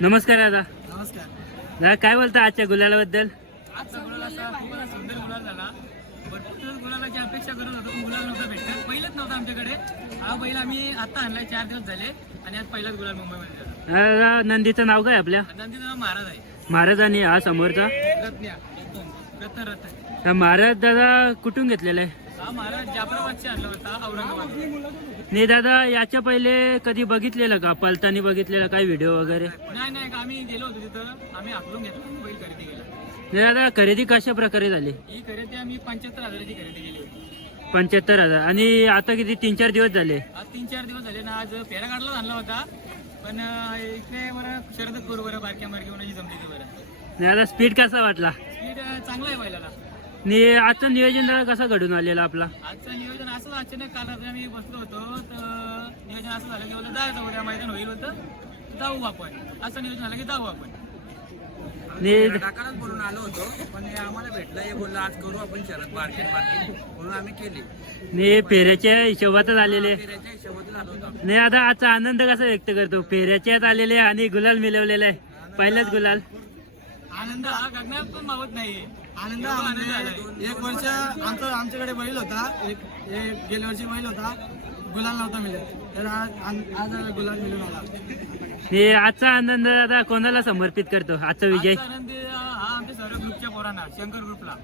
नमस्कार दादा. नमस्कार. दादा काय बोलता आजच्या गुलालाबद्दल? आजचा गुलाल असा खूप असा सुंदर गुलाल झाला. भरपूर गुलालाची अपेक्षा करत होतो पण गुलाल नव्हता भेटत. पहिलेच नव्हता आमच्याकडे. हा बैल आम्ही आता चार दिवस झाले आणि आज पहिलाच गुलाल मुंबईमध्ये झाला. दादा नंदीचं नाव काय आपल्या? नंदीचं नाव महाराज आहे. महाराज आणि हा समोरचा? रत्न्या. रत्न रत्न. तर महाराज दादा कुठून घेतलेला आहे? हा महाराज जाफराबादचे आणला होता औरंगाबाद नाही दादा याच्या पहिले कधी बघितलेलं का? पलतानी बघितलेलं काय व्हिडिओ वगैरे? नाही नाही आम्ही गेलो होतो तिथं. आम्ही आकलून घेतलो बैल खरेदी केला. नाही दादा खरेदी कशा प्रकारे झाली? ही खरेदी आम्ही पंच्याहत्तर हजाराची खरेदी केली होती. पंच्याहत्तर हजार. आणि आता किती? तीन चार दिवस झाले. आज तीन चार दिवस झाले ना आज फेरा काढलाच आणला होता. पण इकडे बरं शरद करू बरं बारक्या जमते ते बरं. नाही दादा स्पीड कसा वाटला? स्पीड चांगला आहे बैलाला. आणि आजचं नियोजन दादा कसा घडून आलेला आपला? आजचं नियोजन असंच अचानक काल रात्री आम्ही बसलो होतो तर नियोजन असं झालं की बोललं जायचं उद्या मैदान होईल होतं जाऊ आपण. असं नियोजन झालं की जाऊ आपण. आणि टाकालाच बोलून आलो होतो पण हे आम्हाला भेटलं हे बोललं आज करू आपण शरद मार्केट मार्केट म्हणून आम्ही केली. आणि फेऱ्याच्या हिशोबातच आलेले. फिरायच्या हिशोबातून आलो होतो आम्ही. नाही आता आजचा आनंद कसा व्यक्त करतो? फेऱ्याच्यात आलेले आणि गुलाल मिळवलेला. आहे पहिलाच गुलाल. आनंद हा गगनात पण मावत नाही आनंद म्हणजे. एक वर्ष आमचं आमच्याकडे बैल होता. एक एक गेल्या वर्षी बैल होता. गुलाल नव्हता मिळत. तर आज आज गुलाल मिळून आला. हे आजचा आनंद दादा कोणाला समर्पित करतो? आजचा विजय? आजचा आनंद हा आमच्या सर्व ग्रुपच्या पोरांना शंकर ग्रुपला.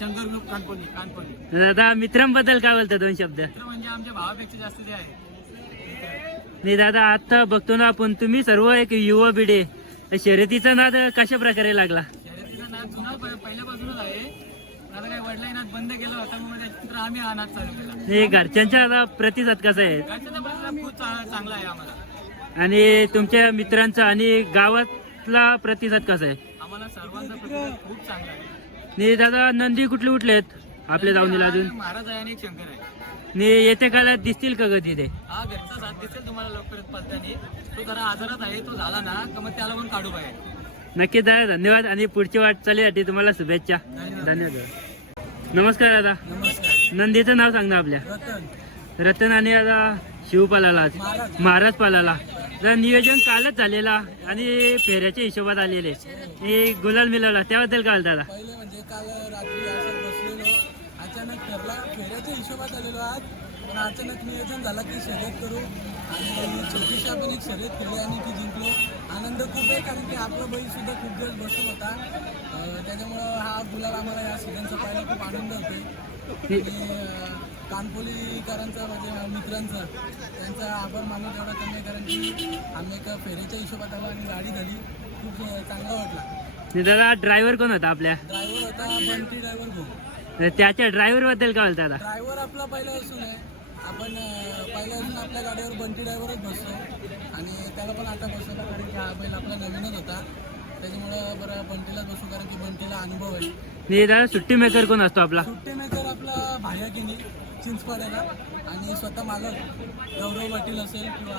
शंकर ग्रुप कानकोली कानपल्ली दादा मित्रांबद्दल काय बोलता दोन शब्द? मित्र म्हणजे आमच्या भावापेक्षा जास्त ते आहे. नाही दादा आता बघतो ना आपण तुम्ही सर्व एक युवा पिढी. शर्यतीचा नाद कशा प्रकारे लागला? जुना पहिल्यापासूनच आहे. आता नाद बंद केला होता मग त्याच्यानंतर आम्ही चालू केला. हे घरच्यांचा आता प्रतिसाद कसा आहे? घरच्याचा प्रतिसाद खूप चा- चांगला आहे आम्हाला. आणि तुमच्या मित्रांचा आणि गावातला प्रतिसाद कसा आहे? आम्हाला सर्वांचा प्रतिसाद खूप चांगला आहे. आणि दादा नंदी कुठले कुठले आहेत आपल्या दावणीला अजून? महाराज आहे आणि एक शंकर आहे. आणि येत्या काळात दिसतील का कधी ते हा घरचा साथ दिसेल तुम्हाला लवकरच पत्त्याने. तो जरा आजारात आहे तो झाला ना का मग त्याला पण काढू बाहेर. नक्कीच दादा धन्यवाद आणि पुढच्या वाटचालीसाठी तुम्हाला शुभेच्छा. धन्यवाद. नमस्कार दादा. नमस्कार. नंदीचं नाव सांग ना आपल्या. रतन. आणि आता शिव पालाला आज. महाराज. पालाला तर नियोजन कालच झालेला आणि फेऱ्याच्या हिशोबात आलेले. हे गुलाल मिळवला त्याबद्दल काय दादा? म्हणजे काल रात्री अचानक ठरला फेऱ्याच्या हिशोबात आलेलो आज. पण अचानक नियोजन झाला की शर्यत करू. आणि छोटीशी आपण एक शर्यत केली आणि ती जिंकलो. आनंद खूप आहे कारण की आपला बैल सुद्धा खूप दिवस बसून होता. त्याच्यामुळं हा गुलाल आम्हाला या सीझनचा पाहायला खूप आनंद आणि अं, कानपोलीकरांचा म्हणजे मित्रांचा त्यांचा आभार मानू तेवढा कमी कारण की आम्ही एका फेऱ्याच्या हिशोबात आलो आणि गाडी झाली खूप चांगला वाटला. दादा ड्रायव्हर कोण होता आपल्या? ड्रायव्हर होता बंटी ड्रायव्हर भाऊ. तर त्याच्या ड्रायव्हरबद्दल काय बोलता ड्रायव्हर आपला पहिला असून आहे. आपण पहिल्यापासून आपल्या गाडीवर बंटी ड्रायव्हरच बसतो आणि त्याला पण आता बसवला कारण की हा बैल आपला नवीनच होता. त्याच्यामुळं बरं बंटीलाच बसू कारण की बंटीला अनुभव आहे. दादा सुट्टी मेकर कोण असतो आपला? सुट्टी मेकर आपला भाया केली चिंचपाड्याला. आणि स्वतः मालक गौरव पाटील असेल किंवा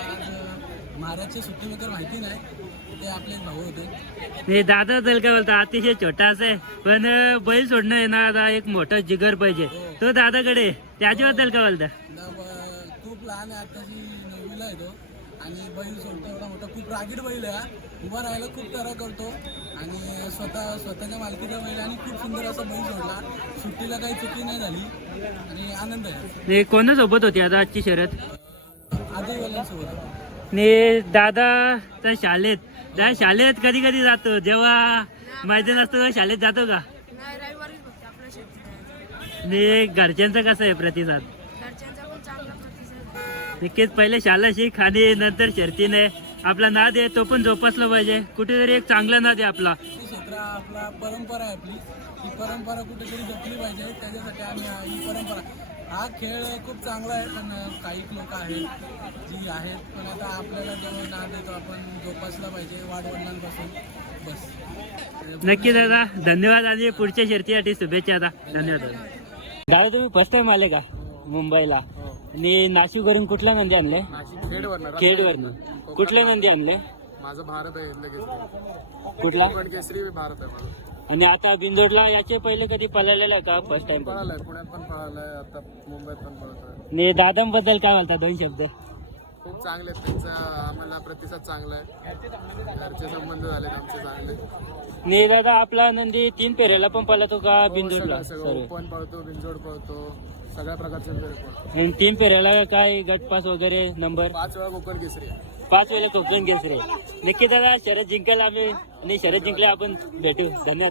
महाराजचे सुट्टी मेकर माहिती नाही ते आपले भाऊ होते. नाही दादा बद्दल काय बोलता अतिशय छोटा आहे पण बैल सोडणं आता एक मोठा जिगर पाहिजे. तो दादाकडे. त्याच्याबद्दल काय बोलता खूप लहान आहे आताची नववीला आहे तो. आणि बैल सोडतो एवढा मोठा खूप रागीट बैल आहे हा. उभा राहायला खूप तरा करतो. आणि स्वतः स्वतःच्या मालकीचा बैल आणि खूप सुंदर असा बैल सोडला. सुट्टीला काही चुकी नाही झाली. आणि आनंद आहे. नाही कोणासोबत होती आता आजची शर्यत? आजही बैलांसोबत ने दादा त्या शाळेत. त्या शाळेत कधी कधी जातो? जेव्हा मैदान असतं तेव्हा शाळेत जातो का? नाही रविवारीच बघते आपल्या शेतीत ने घरच्यांचा कसा आहे प्रतिसाद? घरच्यांचा पण चांगला प्रतिसाद. नक्कीच पहिले शाळा शिक आणि नंतर शर्तीने. आपला नाद आहे तो पण जोपासला पाहिजे. कुठेतरी एक चांगला नाद आहे आपला. क्षेत्र आपला परंपरा आहे आपली. ही परंपरा कुठेतरी जपली पाहिजे त्याच्यासाठी आम्ही हा- ही परंपरा. हा खेळ खूप चांगला आहे पण काही लोक आहेत जी आहेत पण आता आपल्याला जेव्हा नाद येतो आपण जोपासला पाहिजे वाढवडिलांपासून बस. नक्की दादा धन्यवाद आणि पुढच्या शर्तीसाठी शुभेच्छा आता. धन्यवाद दादा. तुम्ही फर्स्ट टाइम आले का मुंबईला? आणि नाशिकवरून कुठल्या नंदी आणले नाशिक खेडवर खेडवरनं. कुठले नंदी आणले माझं भारत आहे लगेच कुठला? केसरी भारत आहे माझं. आणि आता बिंदोडला याचे पहिले कधी पळालेले आहे का? फर्स्ट टाइम पळालाय पुण्यात पण पळालाय आता मुंबईत पण पळतोय. आणि दादांबद्दल काय बोलता दोन शब्द. खूप चांगले आहेत त्यांचा आम्हाला प्रतिसाद चांगला आहे. घरचे संबंध झालेत आमचे चांगले नि दादा आपला नंदी तीन पेऱ्याला पण पळतो का बिंदोडला सगळं सर्व ओपन पळतो बिंजोड पळतो. सगळ्या प्रकारचे आणि तीन पेऱ्याला काय? गटपास वगैरे नंबर पाच वेळा कोकण केसरी आहे. पाच वेळेला कोकण गेस रे नक्की दादा शरद जिंकायला आम्ही आणि शरद जिंकले आपण भेटू. धन्यवाद.